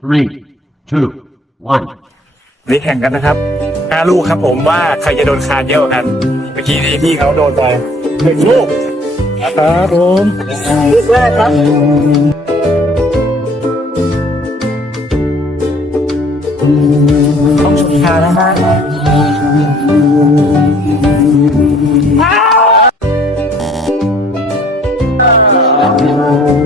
Three, two, one. นี่แข่งกันนะครับห้าลูกครับผมว่าใครจะโดนคานเยอะกว่ากัน เมื่อกี้นี่พี่เขาโดนไปหนึ่งลูกครับผมลูกแรกครับต้องชนคานนะฮะไ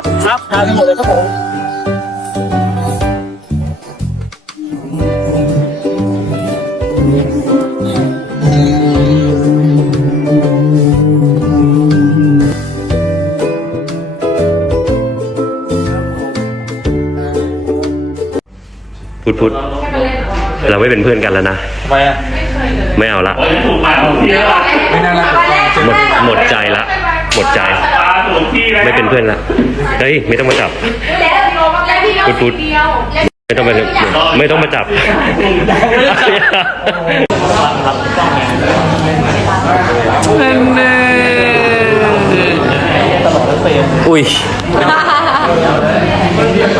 ครับครับทานหมดเลยครับผมพุทธพุทธเราไม่เป็นเพื่อนกันแล้วนะ ทำไมอะไม่เอาละ ไม่น่ารัก หมดหมดใจละ หมดใจ ไม่เป็นเพื่อนละเฮ้ยไม่ต้องมาจับพุทธพุทธไม่ต้องมาไม่ต้องมาจับอุ้ย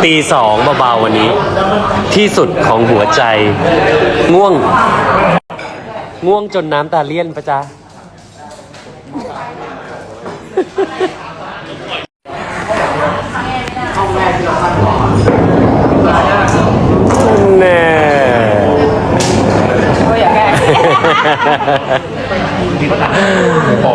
ตีสองเบาๆวันนี้ ที่สุดของหัวใจ ง่วง ง่วงจนน้ำตาเลี่ยนปะจ๊ะ oh.